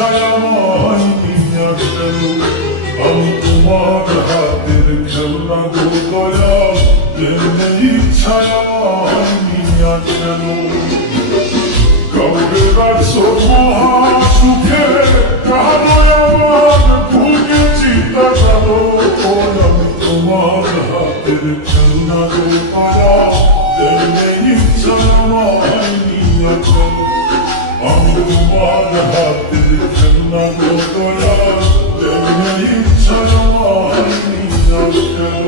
ইচ্ছায় আমায় নিয়ে গেল, আমি তোমার হাতের খেলনা গো দয়াল, যেমনি ইচ্ছায় আমায় নিয়ে গেল। কাউরে রাখছো মহা সুখে, কারো আমার বুকে চিন্তা গেল, আমি তোমার হাতের খেলনা গো দয়াল, যেমনি ইচ্ছায় আমায় নিয়ে গেল। আমি তোমার হাতের খেলনা গো দয়াল, যেমনি ইচ্ছায় আমায় নিয়ে গেল।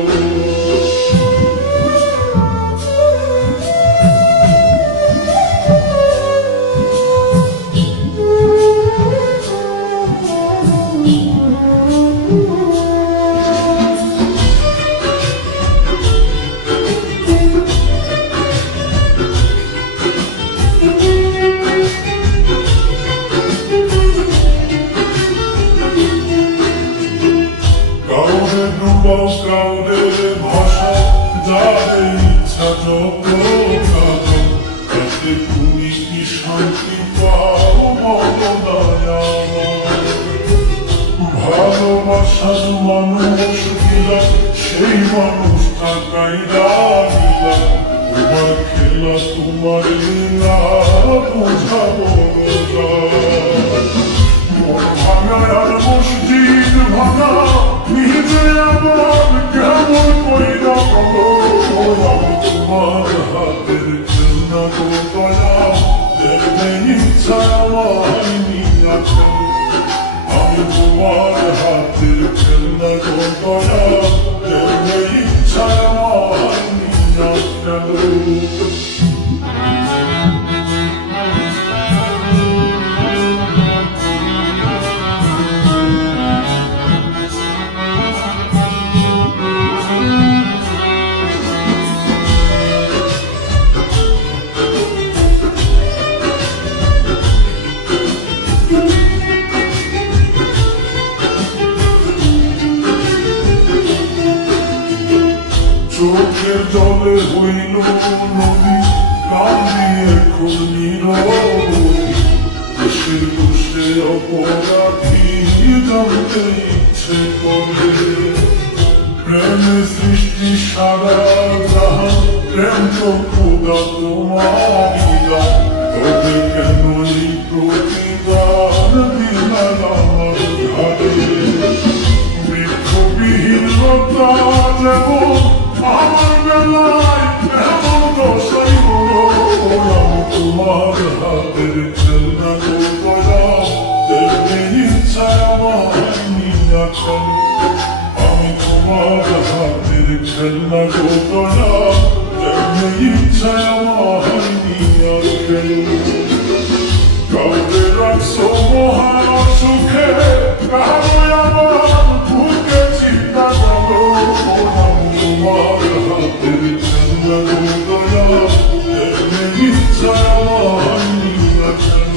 কাউরে ভাষা যারে ইচ্ছা যত কাঁদো, তাতে তুমি কি শান্তি পাও বলো দয়াল। ভালোবাসার মানুষ দিলা, সেই মানুষটা কাইরা দিলা, তোমার খেলা তোমার লীলা বোঝাবো ভাঙা আর মসজিদ ভাঙা, নিজে আমার কেমন কইরা বলো, আমি তোমার হাতের খেলনা গো দয়াল, যেমনি ইচ্ছা আমায় নিয়ে গেল। আমি তোমার হাতের খেলনা গো দয়াল, যেমনি ইচ্ছা আমায় নিয়ে গেল। চোখের জলে হইল নদী, কান্দি এখন নীরবী, দেশের দোষে অপরাধী জানতে ইচ্ছে করে। প্রেমে সৃষ্টি সারা জাহান, প্রেম তো খোদা তোমারই দান, তবে কেন এই প্রতিদান দিলাম আমার ঘাড়ে। বৃক্ষবিহীন লতা যেমন আমার বেলায় এমন দশাই হলো, আমি তোমার হাতের খেলনা গো দয়াল, যেমনি ইচ্ছায় আমায় নিয়ে গেল। আমি তোমার হাতের খেলনা গো দয়াল, যেমনি ইচ্ছায় আমায় নিয়ে গেল। কাউরে রাখছো মহা সুখে, কারো আমার বুকে চিন্তা গেল, আমি তোমার হাতের খেলনা গো দয়াল, যেমনি ইচ্ছায় আমায় নিয়ে গেল।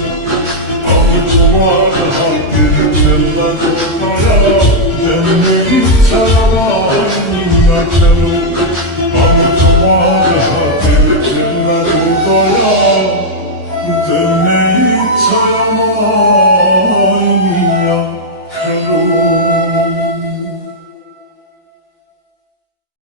আমি তোমার হাতের খেলনা গো দয়াল, যেমনি ইচ্ছায় আমায় নিয়ে গেল।